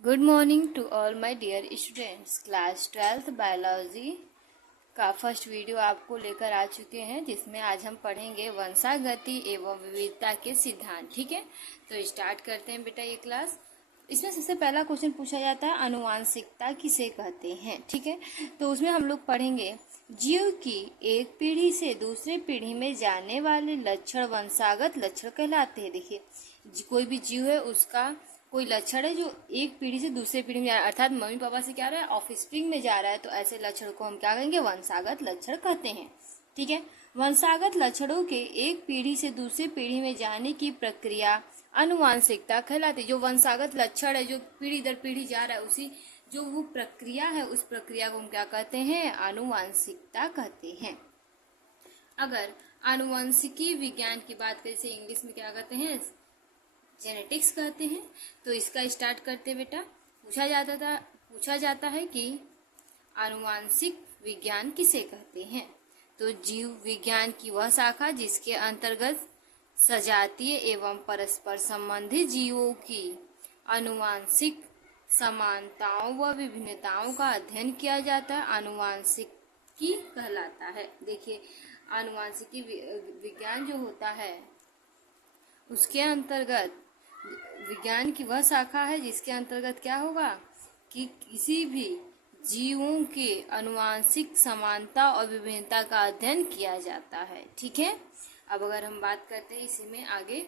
Good morning to all my dear students. Class 12th biology का first video आपको लेकर आ चुके हैं, जिसमें आज हम पढ़ेंगे वंशागति एवं विविधता के सिद्धांत। ठीक है, तो स्टार्ट करते हैं बेटा ये क्लास। इसमें सबसे पहला क्वेश्चन पूछा जाता है, आनुवांशिकता किसे कहते हैं। ठीक है, तो उसमें हम लोग पढ़ेंगे जीव की एक पीढ़ी से दूसरे पीढ़ी में जाने वाले लक्षण वंशागत लक्षण कहलाते हैं। देखिए, कोई भी जीव है उसका कोई लक्षण है जो एक पीढ़ी से दूसरे पीढ़ी में जा रहा है, अर्थात मम्मी पापा से क्या रहा है, ऑफस्प्रिंग में जा रहा है, तो ऐसे लक्षण को हम क्या कहेंगे, वंशागत लक्षण कहते हैं। ठीक है, वंशागत लक्षणों के एक पीढ़ी से दूसरी पीढ़ी में जाने की प्रक्रिया आनुवांशिकता कहलाती है। जो वंशागत लक्षण है जो पीढ़ी दर पीढ़ी जा रहा है, उसी जो वो प्रक्रिया है उस प्रक्रिया को हम क्या कहते हैं, आनुवांशिकता कहते हैं। अगर आनुवंशिकी विज्ञान की बात करें, इसे इंग्लिश में क्या कहते हैं, जेनेटिक्स कहते हैं। तो इसका स्टार्ट करते बेटा। पूछा जाता है कि आनुवांशिक विज्ञान किसे कहते हैं। तो जीव विज्ञान की वह शाखा जिसके अंतर्गत सजातीय एवं परस्पर संबंधित जीवों की आनुवांशिक समानताओं व विभिन्नताओं का अध्ययन किया जाता है, आनुवांशिकी कहलाता है। देखिए, आनुवांशिकी विज्ञान जो होता है उसके अंतर्गत विज्ञान की वह शाखा है जिसके अंतर्गत क्या होगा कि किसी भी जीवों के आनुवांशिक समानता और विभिन्नता का अध्ययन किया जाता है। ठीक है, अब अगर हम बात करते हैं इसी में आगे,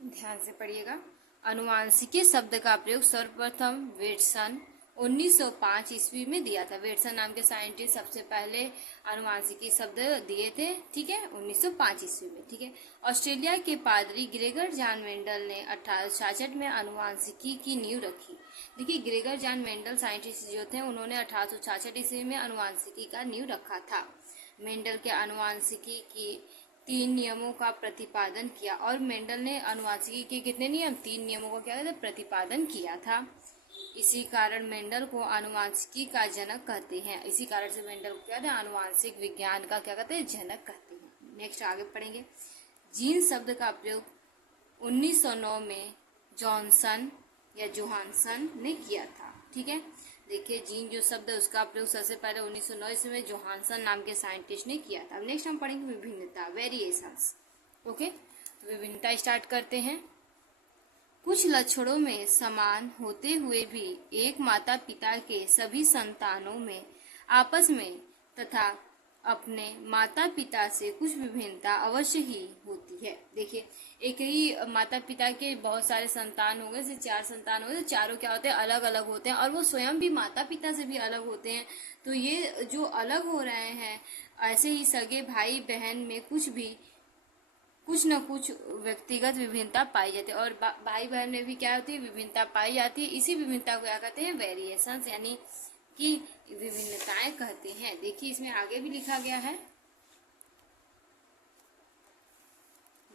ध्यान से पढ़िएगा। आनुवांशिकी शब्द का प्रयोग सर्वप्रथम वेटसन 1905 ईस्वी में दिया था। वेटसन नाम के साइंटिस्ट सबसे पहले आनुवांशिकी शब्द दिए थे। ठीक है, 1905 ईस्वी में। ठीक है, ऑस्ट्रेलिया के पादरी ग्रेगर जॉन मेंडल ने 1866 में आनुवांशिकी की नींव रखी। देखिए, ग्रेगर जॉन मेंडल साइंटिस्ट जो थे उन्होंने 1866 ईस्वी में आनुवांशिकी का नींव रखा था। मेंडल के आनुवांशिकी की 3 नियमों का प्रतिपादन किया, और मेंडल ने आनुवांशिकी के कितने नियम, 3 नियमों का क्या प्रतिपादन किया था। इसी कारण मेंडल को आनुवांशिकी का जनक कहते हैं। इसी कारण से मेंडल को क्या कहते हैं, आनुवांशिक विज्ञान का क्या कहते हैं, जनक कहते हैं। नेक्स्ट आगे पढ़ेंगे। जीन शब्द का प्रयोग 1909 में जॉनसन या जोहानसन ने किया था। ठीक है, देखिए, जीन जो शब्द है उसका प्रयोग सबसे पहले 1909 ईस्वी में जोहानसन नाम के साइंटिस्ट ने किया था। अब नेक्स्ट हम पढ़ेंगे विभिन्नता, वेरिएशंस। ओके, तो विभिन्नता स्टार्ट करते हैं। कुछ लक्षणों में समान होते हुए भी एक माता पिता के सभी संतानों में आपस में तथा अपने माता पिता से कुछ विभिन्नता अवश्य ही होती है। देखिए, एक ही माता पिता के बहुत सारे संतान हो गए, जैसे 4 संतान हो गए, तो चारों क्या होते हैं, अलग अलग होते हैं, और वो स्वयं भी माता पिता से भी अलग होते हैं। तो ये जो अलग हो रहे हैं, ऐसे ही सगे भाई बहन में कुछ न कुछ व्यक्तिगत विभिन्नता पाई जाती है, और भाई बहन में भी क्या होती है, विभिन्नता पाई जाती है। इसी विभिन्नता को क्या कहते हैं, वेरिएशंस, यानी कि विभिन्नताएं कहते हैं। देखिए, इसमें आगे भी लिखा गया है,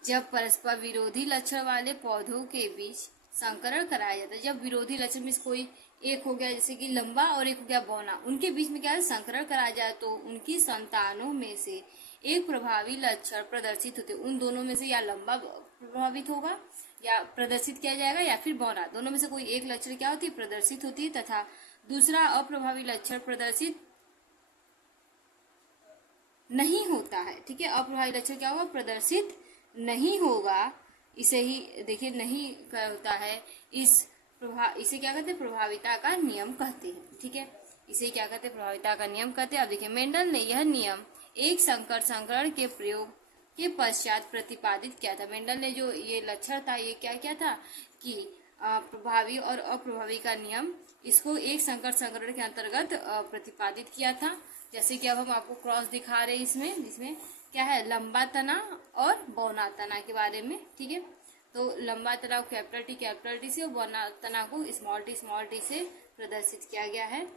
जब परस्पर विरोधी लक्षण वाले पौधों के बीच संकरण कराया जाता है। जब विरोधी लक्षण में कोई एक हो गया, जैसे कि लंबा और एक हो गया बौना, उनके बीच में क्या है, संकरण कराया जाए, तो उनकी संतानों में से एक प्रभावी लक्षण प्रदर्शित होते। उन दोनों में से या लंबा प्रभावित होगा या प्रदर्शित किया जाएगा, या फिर बौना, दोनों में से कोई एक लक्षण क्या होती है, प्रदर्शित होती है, तथा दूसरा अप्रभावी लक्षण प्रदर्शित नहीं होता है। ठीक है, अप्रभावी लक्षण क्या होगा, प्रदर्शित नहीं होगा। इसे ही देखिए, नहीं क्या होता है, इसे क्या कहते हैं, प्रभाविता का नियम कहते हैं। ठीक है, इसे क्या कहते हैं, प्रभाविता का नियम कहते हैं। अब देखिए, मेंडल ने यह नियम एक संकर संकरण के प्रयोग के पश्चात प्रतिपादित किया था। मेंडल ने जो ये लक्षण था, ये क्या किया था कि प्रभावी और अप्रभावी का नियम, इसको एक संकर संकरण के अंतर्गत प्रतिपादित किया था। जैसे कि अब हम आपको क्रॉस दिखा रहे हैं इसमें, जिसमें क्या है, लंबा तना और बौना तना के बारे में। ठीक है, तो लंबा तना को कैपिटल टी से और बौना तना को स्मॉल टी से प्रदर्शित किया गया है।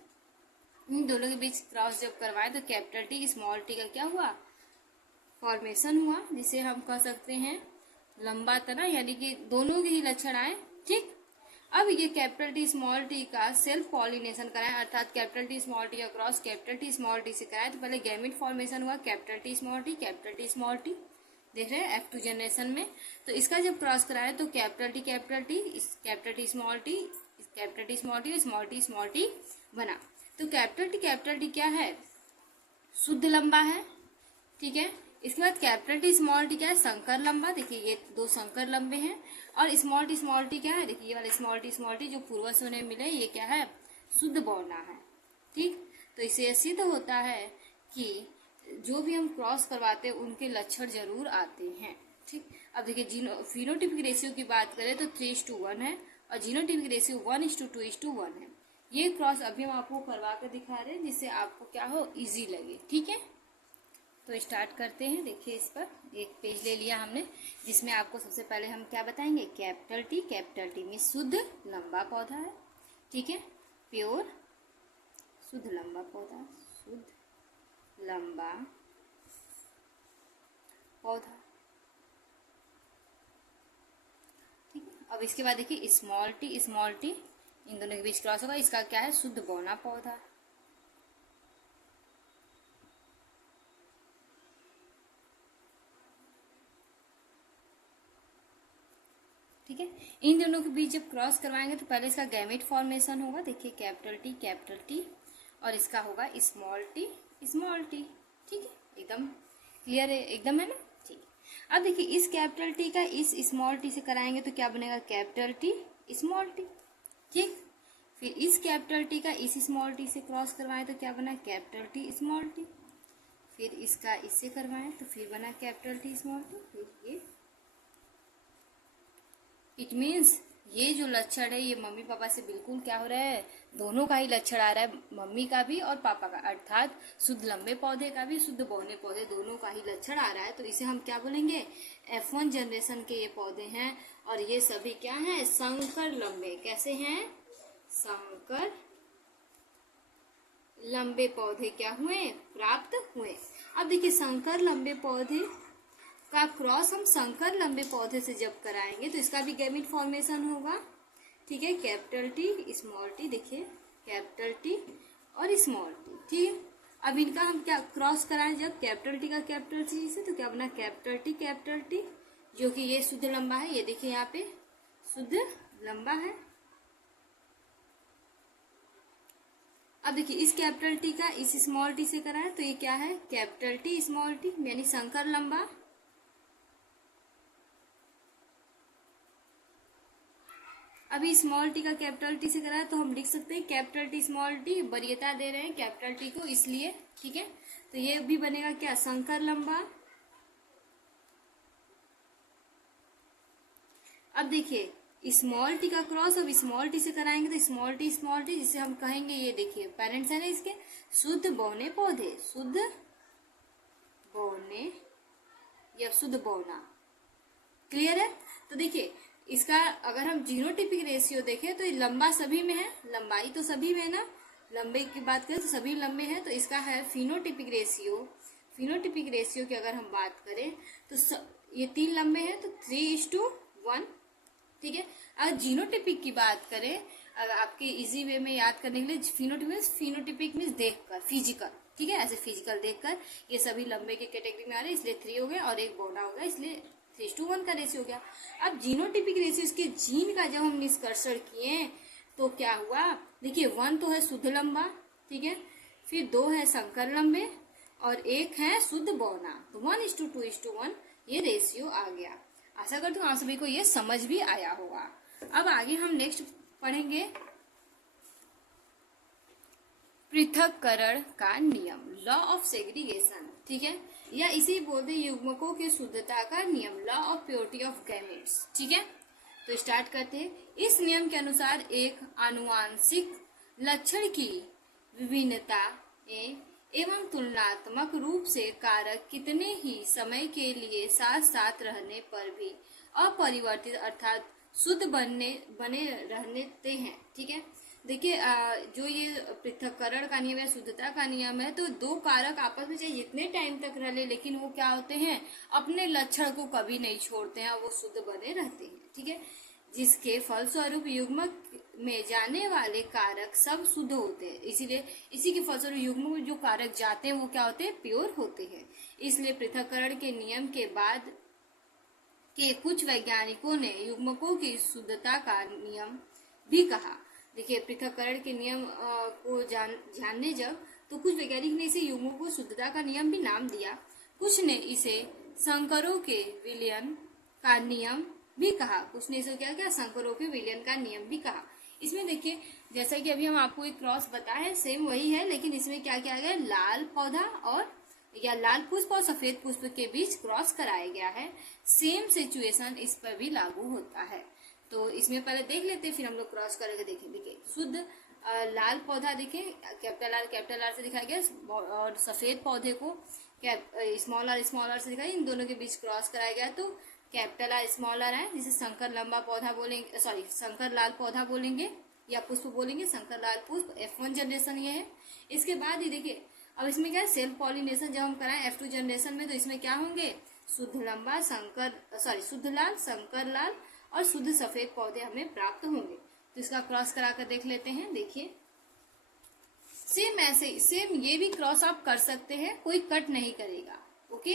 इन दोनों के बीच क्रॉस जब करवाए तो कैपिटल टी स्मॉल टी का क्या हुआ, फॉर्मेशन हुआ, जिसे हम कह सकते हैं लंबा तना, यानी कि दोनों के ही लक्षण आए। ठीक, अब ये कैपिटल टी स्मॉल टी का सेल्फ पॉलिनेशन कराएं, अर्थात कैपिटल टी स्मॉल टी का cross capital T small T से कराएं, तो पहले गैमेट फॉर्मेशन हुआ, कैपिटल टी स्मॉल टी, देख रहे हैं F2 जनरेशन में। तो इसका जब क्रॉस कराए तो capital T small T capital T small T बना। तो कैपिटल टी क्या है, शुद्ध लंबा है, ठीक है। इसके बाद कैपिटल टी स्मॉल टी क्या है, संकर लंबा। देखिए ये दो संकर लंबे हैं। और स्मॉल टी क्या है, देखिए ये वाला स्मॉल टी जो पूर्वज होने मिले, ये क्या है, शुद्ध बौना है, ठीक। तो इससे सिद्ध होता है कि जो भी हम क्रॉस करवाते हैं उनके लक्षण जरूर आते हैं, ठीक। अब देखिए फिनोटिपिक रेशियो की बात करें तो 3:1 है और जीनोटिपिक रेशियो 1:2:1 है। ये क्रॉस अभी हम आपको करवा कर दिखा रहे हैं जिससे आपको क्या हो, इजी लगे, ठीक है। तो स्टार्ट करते हैं। देखिए इस पर एक पेज ले लिया हमने जिसमें आपको सबसे पहले हम क्या बताएंगे, कैपिटल टी में शुद्ध लंबा पौधा है, ठीक है, प्योर शुद्ध लंबा पौधा, शुद्ध लंबा पौधा, ठीक है। अब इसके बाद देखिए स्मॉल टी इन दोनों के बीच क्रॉस होगा, इसका क्या है, शुद्ध बौना पौधा, ठीक है। इन दोनों के बीच जब क्रॉस करवाएंगे तो पहले इसका गैमेट फॉर्मेशन होगा। देखिए कैपिटल टी और इसका होगा स्मॉल टी, ठीक है। एकदम क्लियर है, एकदम है ना, ठीक। अब देखिए इस कैपिटल टी का इस स्मॉल टी से कराएंगे तो क्या बनेगा, कैपिटल टी स्मॉल टी, ठीक। फिर इस कैपिटल टी का इस स्मॉल टी से क्रॉस करवाएं तो क्या बना, कैपिटल टी स्मॉल टी। फिर इसका इससे करवाएं तो फिर बना कैपिटल टी स्मॉल टी। फिर ये इट मीन्स ये जो लक्षण है ये मम्मी पापा से बिल्कुल क्या हो रहा है, दोनों का ही लक्षण आ रहा है, मम्मी का भी और पापा का, अर्थात शुद्ध लंबे पौधे का भी शुद्ध बौने पौधे दोनों का ही लक्षण आ रहा है। तो इसे हम क्या बोलेंगे, F1 जनरेशन के ये पौधे हैं और ये सभी क्या हैं, संकर लंबे। कैसे हैं, संकर लंबे पौधे क्या हुए, प्राप्त हुए। अब देखिए संकर लंबे पौधे का क्रॉस हम संकर लंबे पौधे से जब कराएंगे तो इसका भी गैमेट फॉर्मेशन होगा, ठीक है, कैपिटल टी स्मॉल टी। देखिए कैपिटल टी और स्मॉल टी, ठीक है। अब इनका हम क्या क्रॉस कराएं, जब कैपिटल टी का कैपिटल टी से तो क्या बना, कैपिटल टी जो कि ये शुद्ध लंबा है, ये देखिए यहाँ पे शुद्ध लंबा है। अब देखिए इस कैपिटल टी का इस स्मॉल टी से कराएं तो ये क्या है, कैपिटल टी स्मॉल टी यानी संकर लंबा। अभी स्मॉल टी का कैपिटल टी से कराया तो हम लिख सकते हैं कैपिटल टी स्मॉल टी, वरीयता दे रहे हैं कैपिटल टी को इसलिए, ठीक है। तो ये भी बनेगा क्या, संकर लंबा। अब देखिए स्मॉल टी का क्रॉस अब स्मॉल टी से कराएंगे तो स्मॉल टी जिसे हम कहेंगे, ये देखिए पेरेंट्स है ना इसके, शुद्ध बौने पौधे, शुद्ध बौने या शुद्ध बौना, क्लियर है। तो देखिए इसका अगर हम जीनोटिपिक रेशियो देखें तो लंबा सभी में है, लंबाई तो सभी में है ना, लंबे की बात करें तो सभी लंबे हैं। तो इसका है फिनोटिपिक रेशियो की अगर हम बात करें तो ये 3 लंबे हैं तो 3:1, ठीक है। अगर जीनोटिपिक की बात करें, अगर आपके इजी वे में याद करने के लिए, फिनोटिपिक मीन्स देखकर, फिजिकल, ठीक है, ऐसे फिजिकल देखकर ये सभी लंबे के कैटेगरी में आ रहे हैं इसलिए 3 हो गए और एक बौना हो गया इसलिए 3:1 का रेशियो हो गया। अब जीनोटिपिक रेशियो इसके जीन का जब हम निष्कर्षण किए तो क्या हुआ, देखिए 1 तो है शुद्ध लंबा, ठीक है, फिर 2 है संकर लंबे और 1 है शुद्ध बौना, तो 1:2:1 ये रेशियो आ गया। आशा करती हूँ आप सभी को ये समझ भी आया होगा। अब आगे हम नेक्स्ट पढ़ेंगे पृथक्करण का नियम, लॉ ऑफ सेग्रीगेशन, ठीक है, या इसी बोलते युग्मकों के शुद्धता का नियम, law of purity of gametes, ठीक है। तो स्टार्ट करते हैं। इस नियम के अनुसार एक आनुवांशिक लक्षण की विभिन्नता एवं तुलनात्मक रूप से कारक कितने ही समय के लिए साथ साथ रहने पर भी अपरिवर्तित अर्थात शुद्ध बने रहते हैं, ठीक है। देखिए जो ये पृथक्करण का नियम है, शुद्धता का नियम है, तो 2 कारक आपस में चाहे जितने टाइम तक रह ले लेकिन वो क्या होते हैं, अपने लक्षण को कभी नहीं छोड़ते हैं, वो शुद्ध बने रहते हैं, ठीक है। जिसके फलस्वरूप युग्मक में जाने वाले कारक सब शुद्ध होते हैं, इसीलिए इसी के फलस्वरूप युग्मक में जो कारक जाते हैं वो क्या होते हैं, प्योर होते हैं। इसलिए पृथक्करण के नियम के बाद के कुछ वैज्ञानिकों ने युग्मकों की शुद्धता का नियम भी कहा। देखिए पृथक्करण के नियम को जानने जब तो कुछ वैज्ञानिक ने इसे युग्मों को शुद्धता का नियम भी नाम दिया, कुछ ने इसे संकरों के विलयन का नियम भी कहा, कुछ ने इसे क्या क्या संकरों के विलयन का नियम भी कहा। इसमें देखिए जैसा कि अभी हम आपको एक क्रॉस बताया है, सेम वही है, लेकिन इसमें क्या किया गया, लाल पौधा और या लाल पुष्प और सफेद पुष्प के बीच क्रॉस कराया गया है। सेम सिचुएशन इस पर भी लागू होता है। तो इसमें पहले देख लेते हैं, फिर हम लोग क्रॉस करके देखें। देखिए शुद्ध लाल पौधा देखिए कैपिटल आर से दिखाया गया और सफेद पौधे को स्मॉल आर से दिखाया, इन दोनों के बीच क्रॉस कराया गया तो कैपिटल आर स्मॉल आर है, जिसे शंकर लंबा पौधा बोलेंगे, सॉरी शंकर लाल पौधा बोलेंगे या पुष्प बोलेंगे, शंकर लाल पुष्प F1 जनरेशन ये है। इसके बाद ही देखिए अब इसमें क्या है, सेल्फ पॉलिनेशन जब हम कराएं F2 जनरेशन में, तो इसमें क्या होंगे, शुद्ध लंबा शुद्ध लाल, शंकर लाल और शुद्ध सफेद पौधे हमें प्राप्त होंगे। तो इसका क्रॉस करा कर देख लेते हैं। देखिए सेम ये भी क्रॉस आप कर सकते हैं, कोई कट नहीं करेगा। ओके,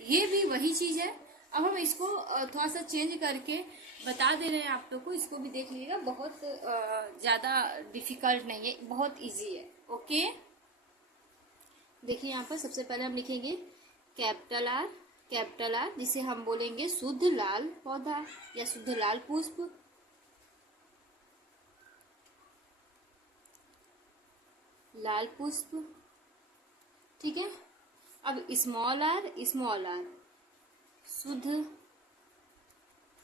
ये भी वही चीज है। अब हम इसको थोड़ा सा चेंज करके बता दे रहे हैं आप लोग को, इसको भी देख लीजिएगा, बहुत ज्यादा डिफिकल्ट नहीं है, बहुत इजी है। ओके, देखिए यहाँ पर सबसे पहले हम लिखेंगे कैपिटल आर जिसे हम बोलेंगे शुद्ध लाल पौधा या शुद्ध लाल पुष्प, लाल पुष्प, ठीक है। अब स्मॉल आर शुद्ध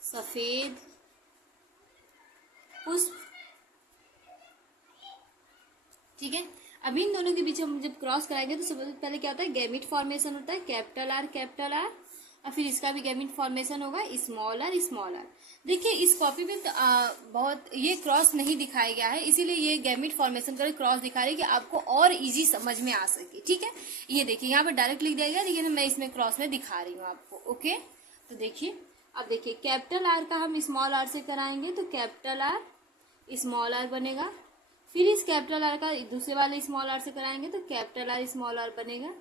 सफेद पुष्प, ठीक है। अब इन दोनों के बीच हम जब क्रॉस कराएंगे तो सबसे पहले क्या होता है, गैमिट फॉर्मेशन होता है, कैपिटल आर और फिर इसका भी गैमिट फॉर्मेशन होगा स्मॉल आर। देखिए इस कॉपी में बहुत ये क्रॉस नहीं दिखाया गया है, इसीलिए ये गैमिट फॉर्मेशन का क्रॉस दिखा रही है कि आपको और इजी समझ में आ सके, ठीक है। ये देखिए यहाँ पर डायरेक्ट लिख दिया गया, लेकिन मैं इसमें क्रॉस में दिखा रही हूँ आपको। ओके, तो देखिए अब देखिए कैपिटल आर का हम स्मॉल आर से कराएंगे तो कैपिटल आर स्मॉल आर बनेगा, फिर इस कैपिटल आर का दूसरे वाले स्मॉल आर से कराएंगे तो कैपिटल आर स्मॉल आर बनेगा,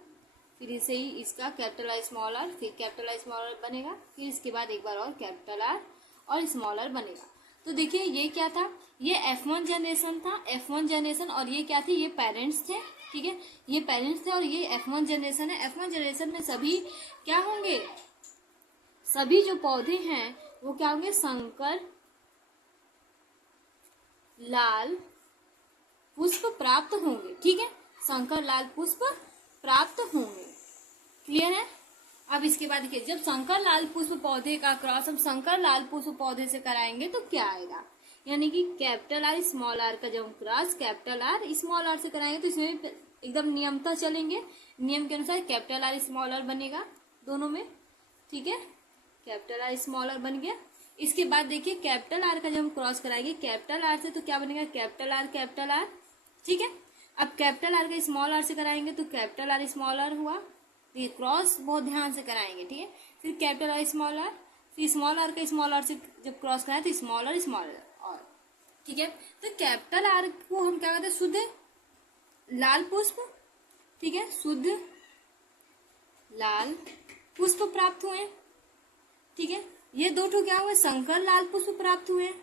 फिर इसे ही इसका कैपिटल आर स्मॉल आर, फिर कैपिटल आर स्मॉल आर बनेगा, फिर इसके बाद एक बार और कैपिटल आर और स्मॉल आर बनेगा। तो देखिए ये क्या था, ये F1 जनरेशन था, F1 जनरेशन, और ये क्या थे, ये पेरेंट्स थे, ठीक है, ये पेरेंट्स थे और ये F1 जनरेशन है। F1 जनरेशन में सभी क्या होंगे, सभी जो पौधे हैं वो क्या होंगे, शंकर लाल पुष्प प्राप्त होंगे, ठीक है, शंकर लाल पुष्प प्राप्त होंगे। क्लियर है। अब इसके बाद देखिए जब शंकर लाल पुष्प पौधे का क्रॉस हम शंकर लाल पुष्प पौधे से कराएंगे तो क्या आएगा, यानी कि कैपिटल आर स्मॉल आर का जब हम cross capital R small r से कराएंगे तो इसमें एकदम नियमतः चलेंगे, नियम के अनुसार कैपिटल आर स्मॉल आर बनेगा दोनों में, ठीक है, कैपिटल आर स्मॉल आर बन गया। इसके बाद देखिए कैपिटल आर का जब हम क्रॉस कराएंगे कैपिटल आर से तो क्या बनेगा, कैपिटल आर, ठीक है। अब कैपिटल आर का स्मॉल आर से कराएंगे तो कैपिटल आर स्मॉल आर हुआ, ये क्रॉस बहुत ध्यान से कराएंगे, ठीक है। फिर कैपिटल आर, फिर स्मॉल आर का स्मॉल आर से जब क्रॉस कराए तो स्मॉल आर, ठीक है। तो कैपिटल आर को हम क्या कहते हैं, शुद्ध लाल पुष्प, ठीक है, शुद्ध लाल पुष्प प्राप्त हुए, ठीक है। ये दो ठो क्या हुए, शंकर लाल पुष्प प्राप्त हुए,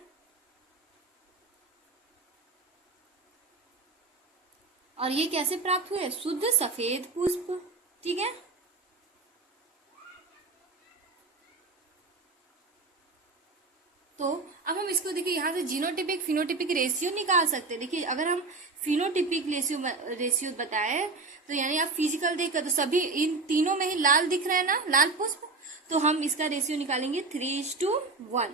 और ये कैसे प्राप्त हुए, शुद्ध सफेद पुष्प, ठीक है। तो अब हम इसको देखिए यहाँ से जीनोटिपिक फिनोटिपिक रेशियो निकाल सकते हैं। देखिए अगर हम फिनोटिपिक रेशियो बताए तो यानी आप फिजिकल देखकर तो सभी इन तीनों में ही लाल दिख रहा है ना, लाल पुष्प, तो हम इसका रेशियो निकालेंगे 3:1।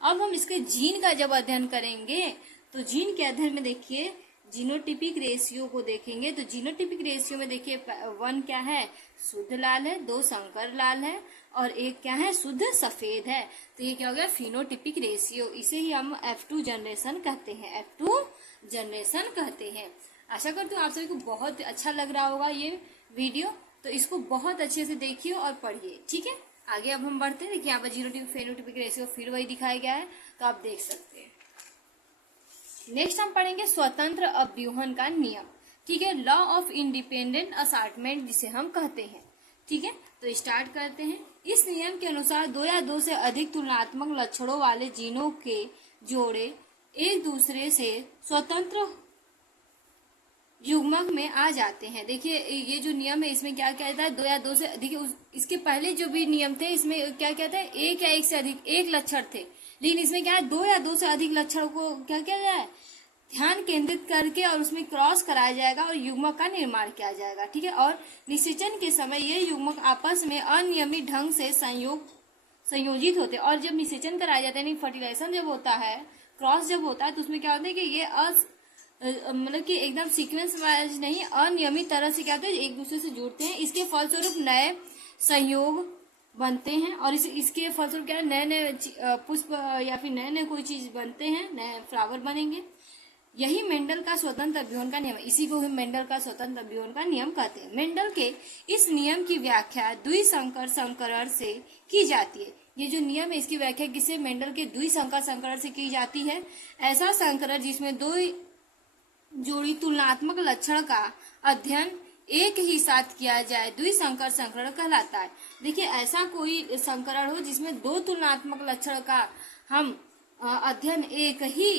अब हम इसके जीन का जब अध्ययन करेंगे तो जीन के अध्ययन में देखिए जीनोटिपिक रेशियो को देखेंगे तो जीनोटिपिक रेशियो में देखिए 1 क्या है, शुद्ध लाल है, 2 शंकर लाल है और 1 क्या है, शुद्ध सफेद है। तो ये क्या हो गया, फिनोटिपिक रेशियो। इसे ही हम F2 जनरेशन कहते हैं, F2 जनरेशन कहते हैं। आशा करती हूँ आप सभी को बहुत अच्छा लग रहा होगा ये वीडियो, तो इसको बहुत अच्छे से देखिए और पढ़िए, ठीक है। आगे अब हम बढ़ते हैं। देखिए यहाँ पर जीनोटिपिक फेनोटिपिक रेशियो फिर वही दिखाया गया है, तो आप देख सकते हैं। नेक्स्ट हम पढ़ेंगे स्वतंत्र अव्यूहन का नियम, ठीक है, लॉ ऑफ इंडिपेंडेंट असॉर्टमेंट जिसे हम कहते हैं, ठीक है। तो स्टार्ट करते हैं। इस नियम के अनुसार 2 या 2 से अधिक तुलनात्मक लक्षणों वाले जीनों के जोड़े एक दूसरे से स्वतंत्र युग्मक में आ जाते हैं। देखिए ये जो नियम है इसमें क्या कहता है, दो या दो से अधिक, इसके पहले जो भी नियम थे इसमें क्या कहता है, एक या एक से अधिक एक लक्षण थे, लेकिन इसमें क्या है, दो या दो से अधिक लक्षण को क्या किया जाए, ध्यान केंद्रित करके और उसमें क्रॉस कराया जाएगा और युग्मक का निर्माण किया जाएगा। ठीक है, और निषेचन के समय ये युग्मक आपस में अनियमित ढंग से संयोजित होते हैं। और जब निषेचन कराया जाता है, यानी फर्टिलाइजेशन जब होता है, क्रॉस जब होता है, तो उसमें क्या होता है कि ये मतलब कि एकदम सीक्वेंस वाइज नहीं, अनियमित तरह से क्या होता है, एक दूसरे से जुड़ते हैं। इसके फलस्वरूप नए संयोग बनते हैं और इसके फलस्वरूप क्या है, नए नए पुष्प या फिर नए नए कोई चीज बनते हैं, नए फ्लावर बनेंगे। यही मेंडल का स्वतंत्र अभियोन का नियम है, इसी को हम मेंडल का स्वतंत्र अभियोन का नियम कहते हैं। मेंडल के इस नियम की व्याख्या द्विसंकर संकरण से की जाती है। ये जो नियम है इसकी व्याख्या किसे, मेंडल के द्विसंकर संकरण से की जाती है। ऐसा संकरण जिसमें दो जोड़ी तुलनात्मक लक्षण का अध्ययन एक ही साथ किया जाए द्विसंकर संकरण कहलाता है। देखिए ऐसा कोई संकरण हो जिसमें दो तुलनात्मक लक्षण का हम अध्ययन एक ही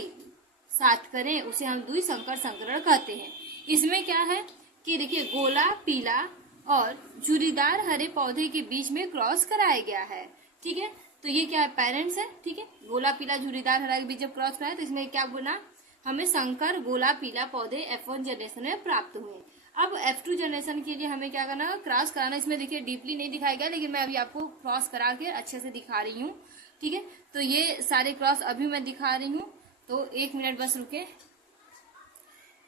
साथ करें, उसे हम द्विसंकर संकरण कहते हैं। इसमें क्या है कि देखिए गोला पीला और झुर्रीदार हरे पौधे के बीच में क्रॉस कराया गया है। ठीक है, तो ये क्या है, पेरेंट्स है। ठीक है, गोला पीला झुर्रीदार हरा के बीच जब क्रॉस कराया तो इसमें क्या बना, हमें संकर गोला पीला पौधे F1 जनरेशन में प्राप्त हुए। अब F2 जनरेशन के लिए हमें क्या करना है, क्रॉस कराना। इसमें देखिए डीपली नहीं दिखाया गया, लेकिन मैं अभी आपको क्रॉस करा के अच्छे से दिखा रही हूँ। ठीक है, तो ये सारे क्रॉस अभी मैं दिखा रही हूँ, तो एक मिनट बस रुके।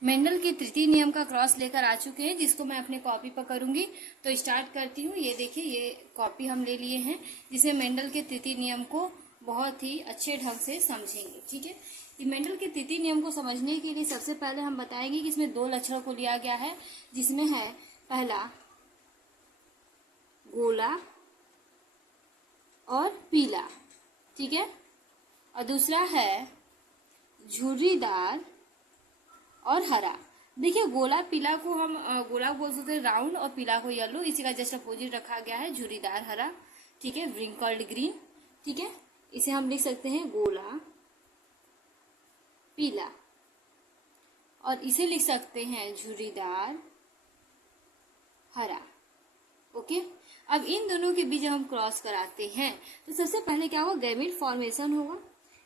मेंडल के तृतीय नियम का क्रॉस लेकर आ चुके हैं, जिसको मैं अपने कॉपी पर करूंगी। तो स्टार्ट करती हूँ। ये देखिए ये कॉपी हम ले लिए हैं, जिसमें मेंडल के तृतीय नियम को बहुत ही अच्छे ढंग से समझेंगे। ठीक है, मेंडल के तृतीय नियम को समझने के लिए सबसे पहले हम बताएंगे कि इसमें दो लक्षणों को लिया गया है, जिसमें है पहला गोला और पीला। ठीक है, और दूसरा है झुर्रीदार और हरा। देखिए गोला पीला को हम गोला बोल सकते हैं राउंड, और पीला को येलो, इसी का जस्ट अपोजिट रखा गया है झुर्रीदार हरा। ठीक है, व्रिंकल्ड ग्रीन। ठीक है, इसे हम लिख सकते हैं गोला पीला, और इसे लिख सकते हैं झुर्रीदार हरा। ओके, अब इन दोनों के बीच हम क्रॉस कराते हैं तो सबसे पहले क्या होगा, गैमेट फॉर्मेशन होगा।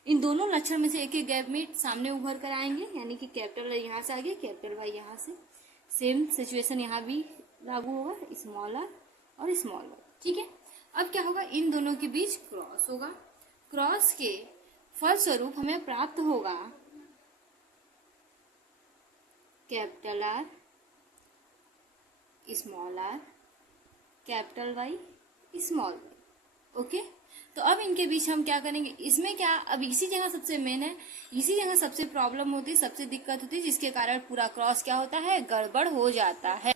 इन दोनों लक्षण में से एक एक गैमेट सामने उभर कर आएंगे, यानी कि कैपिटल यहाँ से आगे, कैपिटल वाई यहाँ से। सेम सिचुएशन यहाँ भी लागू होगा, स्मॉल आर और स्मॉल वाई। ठीक है, अब क्या होगा, इन दोनों के बीच क्रॉस होगा। क्रॉस के फलस्वरूप हमें प्राप्त होगा capital R, small r, capital Y, small y. Okay, तो अब इनके बीच हम क्या करेंगे, इसमें क्या, अब इसी जगह सबसे मेन है, इसी जगह सबसे प्रॉब्लम होती है, सबसे दिक्कत होती है, जिसके कारण पूरा क्रॉस क्या होता है, गड़बड़ हो जाता है।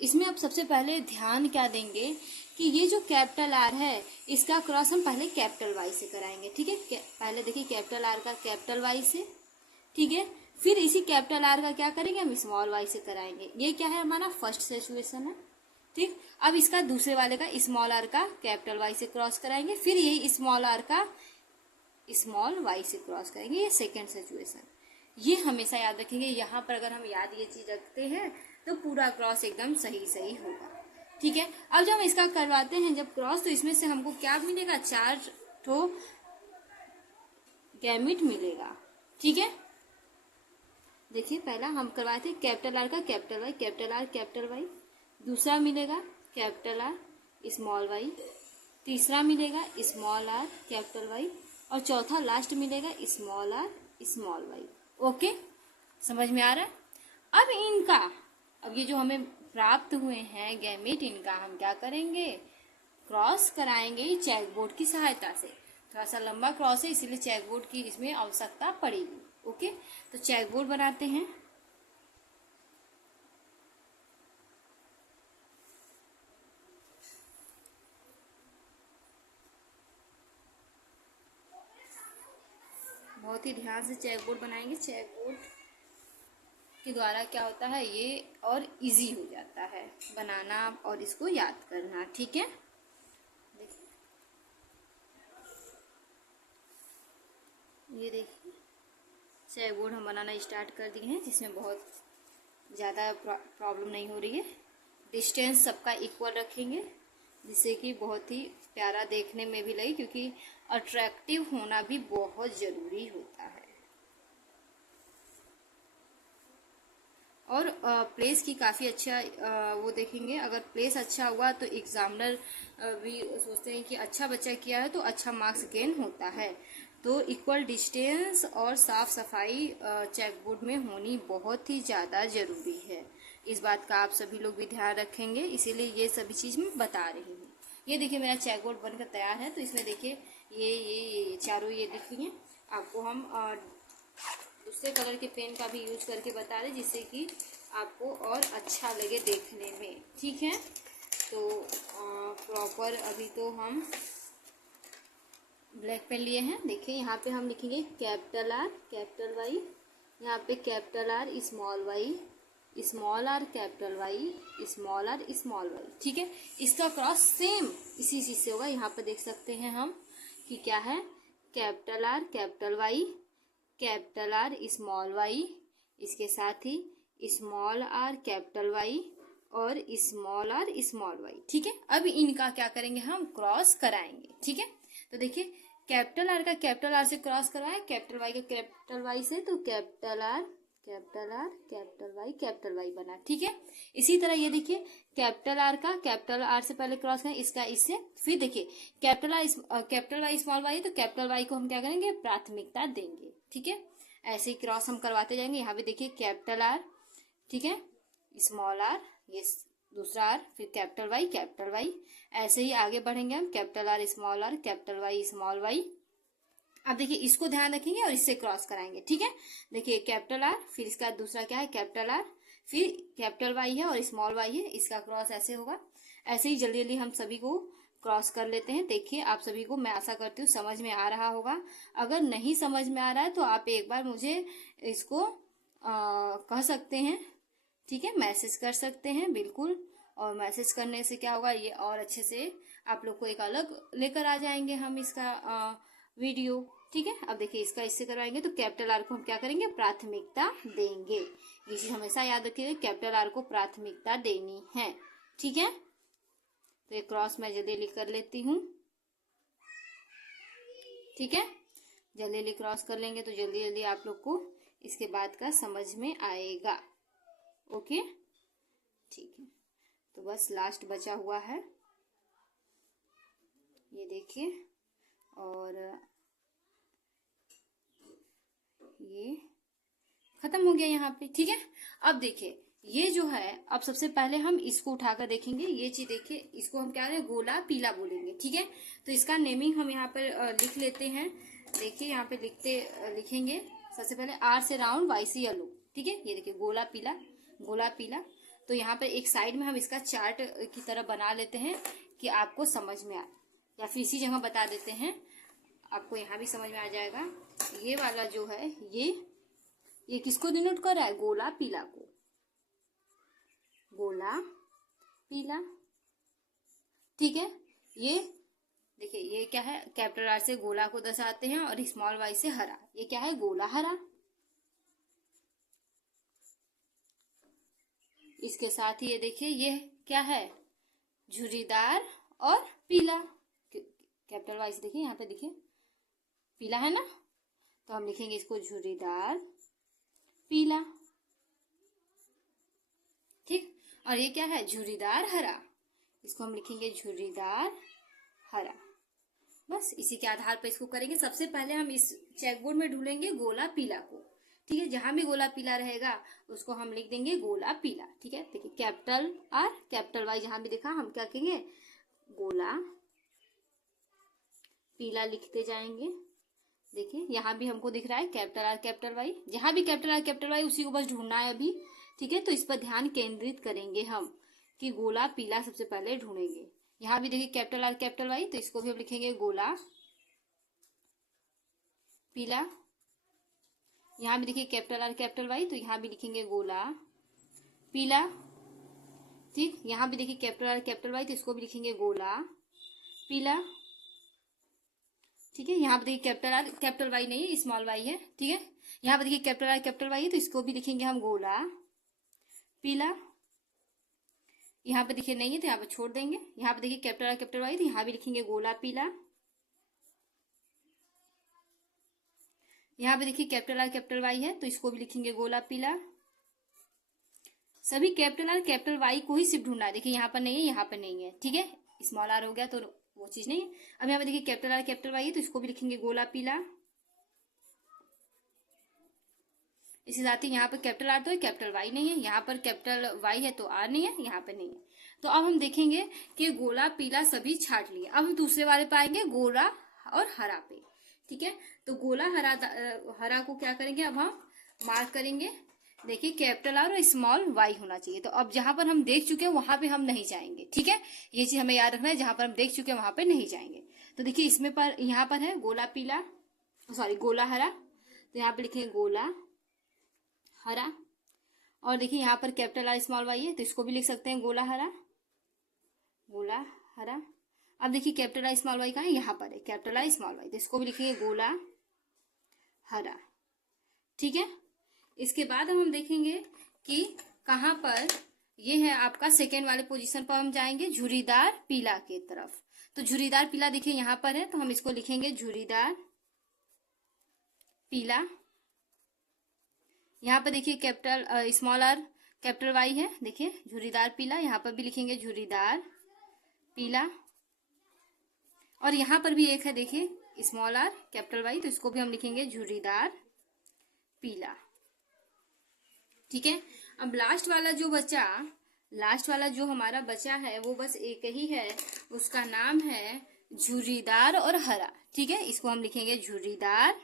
इसमें अब सबसे पहले ध्यान क्या देंगे कि ये जो कैपिटल आर है इसका क्रॉस हम पहले कैपिटल वाई से कराएंगे। ठीक है, पहले देखिए कैपिटल आर का कैपिटल वाई से। ठीक है, फिर इसी कैपिटल आर का क्या करेंगे, हम स्मॉल वाई से कराएंगे। ये क्या है, हमारा फर्स्ट सिचुएशन है। ठीक, अब इसका दूसरे वाले का स्मॉल आर का कैपिटल वाई से क्रॉस कराएंगे, फिर यही स्मॉल आर का स्मॉल वाई से क्रॉस करेंगे। ये सेकेंड सिचुएशन, ये हमेशा याद रखेंगे। यहाँ पर अगर हम याद ये चीज रखते हैं तो पूरा क्रॉस एकदम सही सही होगा। ठीक है, अब जब हम इसका करवाते हैं जब क्रॉस, तो इसमें से हमको क्या मिलेगा, 4 ठो गैमेट मिलेगा। ठीक है, देखिए पहला हम करवाते हैं कैपिटल आर का capital Y, capital R capital Y. दूसरा मिलेगा कैपिटल आर स्मॉल वाई, तीसरा मिलेगा स्मॉल आर कैपिटल वाई, और चौथा लास्ट मिलेगा small r small y. Okay, समझ में आ रहा है। अब इनका, अब ये जो हमें प्राप्त हुए हैं गैमेट, इनका हम क्या करेंगे, क्रॉस कराएंगे चेक बोर्ड की सहायता से। थोड़ा सा लंबा क्रॉस है, इसीलिए चेक बोर्ड की इसमें आवश्यकता पड़ेगी। ओके, तो चेक बोर्ड बनाते हैं। बहुत ही ध्यान से चेक बोर्ड बनाएंगे। चेक बोर्ड के द्वारा क्या होता है, ये और इजी हो जाता है बनाना और इसको याद करना। ठीक है, देखिए ये देखिए चेक बोर्ड हम बनाना स्टार्ट कर दिए हैं, जिसमें बहुत ज़्यादा प्रॉब्लम नहीं हो रही है। डिस्टेंस सबका इक्वल रखेंगे, जिससे कि बहुत ही प्यारा देखने में भी लगे, क्योंकि अट्रैक्टिव होना भी बहुत ज़रूरी होता है। और प्लेस की काफ़ी अच्छा वो देखेंगे। अगर प्लेस अच्छा हुआ तो एग्जामिनर भी सोचते हैं कि अच्छा बच्चा किया है तो अच्छा मार्क्स गेन होता है। तो इक्वल डिस्टेंस और साफ सफाई चेक बोर्ड में होनी बहुत ही ज़्यादा ज़रूरी है। इस बात का आप सभी लोग भी ध्यान रखेंगे, इसीलिए ये सभी चीज़ मैं बता रही हूँ। ये देखिए मेरा चेक बोर्ड बनकर तैयार है। तो इसमें देखिए ये चारों ये दिखिए। आपको हम दूसरे कलर के पेन का भी यूज करके बता रहे, जिससे कि आपको और अच्छा लगे देखने में। ठीक है, तो प्रॉपर अभी तो हम ब्लैक पेन लिए हैं। देखिए यहाँ पे हम लिखेंगे कैपिटल आर कैपिटल वाई, यहाँ पे capital R small y, small r capital Y, small r small y. ठीक है, इसका क्रॉस सेम इसी चीज से होगा। यहाँ पे देख सकते हैं हम कि क्या है, capital R capital Y, capital R small y, इसके साथ ही स्मॉल आर कैपिटल वाई और स्मॉल आर स्मॉल वाई। ठीक है, अब इनका क्या करेंगे, हम क्रॉस कराएंगे। ठीक है, तो देखिए कैपिटल आर का कैपिटल आर से क्रॉस करवाएं, कैपिटल वाई का कैपिटल वाई से, तो कैपिटल आर कैपिटल वाई बना। ठीक है, इसी तरह ये देखिए कैपिटल आर का कैपिटल आर से पहले क्रॉस करें, इसका इससे, फिर देखिए कैपिटल वाई स्मॉल वाई, तो कैपिटल वाई को हम क्या करेंगे, प्राथमिकता देंगे। ठीक है, ऐसे ही क्रॉस हम करवाते जाएंगे। यहाँ पे देखिए कैपिटल आर, ठीक है, स्मॉल आर, ये दूसरा आर, फिर कैपिटल वाई, ऐसे ही आगे बढ़ेंगे हम, capital R small r, capital Y small y. अब देखिए इसको ध्यान रखेंगे और इससे क्रॉस कराएंगे। ठीक है, देखिए कैपिटल आर, फिर इसका दूसरा क्या है कैपिटल आर, फिर कैपिटल वाई है और स्मॉल वाई है, इसका क्रॉस ऐसे होगा। ऐसे ही जल्दी जल्दी हम सभी को क्रॉस कर लेते हैं। देखिए आप सभी को मैं आशा करती हूँ समझ में आ रहा होगा। अगर नहीं समझ में आ रहा है तो आप एक बार मुझे इसको कह सकते हैं। ठीक है, मैसेज कर सकते हैं बिल्कुल, और मैसेज करने से क्या होगा, ये और अच्छे से आप लोग को एक अलग लेकर आ जाएंगे हम इसका वीडियो। ठीक है, अब देखिए इसका इससे करवाएंगे, तो कैपिटल आर को हम क्या करेंगे, प्राथमिकता देंगे। ये चीज हमेशा याद रखिएगा, कैपिटल आर को प्राथमिकता देनी है। ठीक है, तो ये क्रॉस मैं जल्दी जल्दी कर लेती हूँ। ठीक है, जल्दी जल्दी क्रॉस कर लेंगे तो जल्दी जल्दी आप लोग को इसके बाद का समझ में आएगा। ओके, ठीक है, तो बस लास्ट बचा हुआ है, ये देखिए, और ये खत्म हो गया यहाँ पे। ठीक है, अब देखिए ये जो है, अब सबसे पहले हम इसको उठाकर देखेंगे। ये चीज देखिए, इसको हम क्या करें, गोला पीला बोलेंगे। ठीक है, तो इसका नेमिंग हम यहाँ पर लिख लेते हैं। देखिए यहाँ पे लिखेंगे सबसे पहले आर से राउंड, वाई से येलो। ठीक है, ये देखिए गोला पीला। तो यहाँ पर एक साइड में हम इसका चार्ट की तरह बना लेते हैं कि आपको समझ में आए, या फिर इसी जगह बता देते हैं, आपको यहाँ भी समझ में आ जाएगा। ये वाला जो है ये किसको डिनोट कर रहा है, गोला पीला को, गोला पीला। ठीक है, ये देखिए ये क्या है, कैपिटल आर से गोला को दर्शाते हैं और स्मॉल वाई से हरा। ये क्या है, गोला हरा। इसके साथ ही ये देखिए ये क्या है, झुर्रीदार और पीला। कैपिटल वाई से देखिए यहाँ पे देखिए पीला है ना, तो हम लिखेंगे इसको झुर्रीदार पीला। ठीक, और ये क्या है, झुर्रीदार हरा, इसको हम लिखेंगे झुर्रीदार हरा। बस इसी के आधार पर इसको करेंगे। सबसे पहले हम इस चेकबोर्ड में ढूंढेंगे गोला पीला को। ठीक है, जहां भी गोला पीला रहेगा उसको हम लिख देंगे गोला पीला। ठीक है, देखिए कैपिटल आर कैपिटल वाई, जहां भी देखा हम क्या कहेंगे, गोला पीला लिखते जाएंगे। देखिए यहाँ भी हमको दिख रहा है कैपिटल आर कैपिटल वाई, जहां भी कैपिटल आर कैपिटल वाई उसी को बस ढूंढना है अभी। ठीक है, तो इस पर ध्यान केंद्रित करेंगे हम कि गोला पीला सबसे पहले ढूंढेंगे। यहाँ भी देखिए कैपिटल आर कैपिटल वाई, तो इसको भी हम लिखेंगे गोला पीला। यहाँ भी देखिए कैपिटल आर कैपिटल वाई, तो यहाँ भी लिखेंगे गोला पीला। ठीक, यहाँ भी देखिए कैपिटल आर कैपिटल वाई, तो इसको भी लिखेंगे गोला पीला। ठीक है, यहाँ पे देखिए कैपिटल आर कैपिटल वाई नहीं है, स्मॉल वाई है। ठीक है, यहाँ पे देखिए कैपिटल आर कैपिटल वाई है तो इसको भी लिखेंगे हम गोला पीला। यहाँ पे देखिए नहीं है तो यहाँ पे छोड़ देंगे। यहाँ पे देखिए कैपिटल आर कैपिटल वाई तो यहाँ भी लिखेंगे गोला पीला। यहाँ पे देखिए कैपिटल आर कैपिटल वाई है तो इसको भी लिखेंगे गोला पीला। सभी कैपिटल आर कैपिटल वाई को ही सिर्फ ढूंढना है। देखिए यहाँ पर नहीं है, यहाँ पर नहीं है, ठीक है, स्मॉल आर हो गया तो वो चीज नहीं है। अब यहाँ पे देखिए कैपिटल आर कैपिटल वाई है तो इसको भी लिखेंगे गोला पीला। इसके साथ ही यहाँ पर कैपिटल आर तो है, कैपिटल वाई नहीं है, यहाँ पर कैपिटल वाई है तो आर नहीं है, यहाँ पर नहीं है। तो अब हम देखेंगे कि गोला पीला सभी छाट लिए। अब हम दूसरे वाले पे आएंगे, गोला और हरा पे, ठीक है। तो गोला हरा को क्या करेंगे, अब हम मार्क करेंगे। देखिए कैपिटल आर और स्मॉल वाई होना चाहिए। तो अब जहां पर हम देख चुके हैं वहां पे हम नहीं जाएंगे, ठीक है, ये चीज हमें याद रखना है, जहां पर हम देख चुके हैं वहां पे नहीं जाएंगे। तो देखिए इसमें पर यहाँ पर है गोला पीला, सॉरी गोला हरा, तो यहाँ पे लिखेंगे गोला हरा। और देखिए यहाँ पर कैपिटल आर स्मॉल वाई है तो इसको भी लिख सकते हैं गोला हरा, गोला हरा। अब देखिए कैपिटल आर स्मॉल वाई कहाँ है, यहाँ पर है कैपिटल आर स्मॉल वाई, तो इसको भी लिखेंगे गोला हरा, ठीक है। इसके बाद हम देखेंगे कि कहाँ पर ये है आपका सेकेंड वाले पोजीशन पर हम जाएंगे, झुरीदार पीला की तरफ। तो झुरीदार पीला देखिए यहाँ पर है तो हम इसको लिखेंगे झुरीदार पीला। यहाँ पर देखिए capital small r capital Y है, देखिए झुरीदार पीला, यहाँ पर भी लिखेंगे झुरीदार पीला। और यहाँ पर भी एक है देखिए स्मॉल आर कैपिटल वाई, तो इसको भी हम लिखेंगे झुरीदार पीला, ठीक है। अब लास्ट वाला जो हमारा बचा है वो बस एक ही है, उसका नाम है झुरीदार और हरा, ठीक है। इसको हम लिखेंगे झुरीदार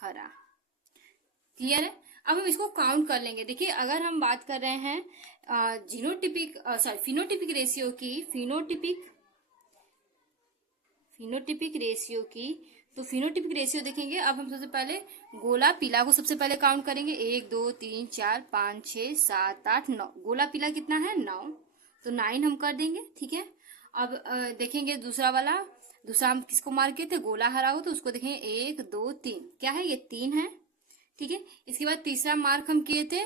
हरा, क्लियर है। अब हम इसको काउंट कर लेंगे। देखिए अगर हम बात कर रहे हैं फिनोटिपिक रेशियो की, फिनोटिपिक रेशियो की, तो फिनोटिपिक रेशियो देखेंगे। अब हम सबसे पहले गोला पीला को सबसे पहले काउंट करेंगे, 1 2 3 4 5 6 7 8 9। गोला पीला कितना है, 9, तो 9 हम कर देंगे, ठीक है। अब देखेंगे दूसरा हम किसको मार्क किए थे, गोला हरा हो, तो उसको देखेंगे 1 2 3, क्या है ये 3 है, ठीक है। इसके बाद तीसरा मार्क हम किए थे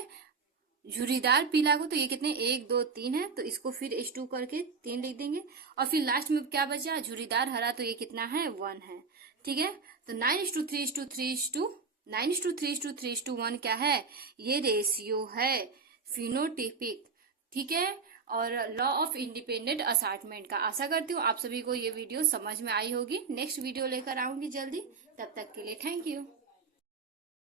झुरीदार पीला को, तो ये कितने 1 2 3 है, तो इसको फिर H2 करके 3 लिख देंगे। और फिर लास्ट में क्या बचा, झुरीदार हरा, तो ये कितना है 1 है, ठीक है। तो 9:3:3:1 क्या है, ये रेशियो है फिनोटिपिक, ठीक है, और लॉ ऑफ इंडिपेंडेंट असार्टमेंट का। आशा करती हूँ आप सभी को ये वीडियो समझ में आई होगी। नेक्स्ट वीडियो लेकर आऊंगी जल्दी, तब तक के लिए थैंक यू।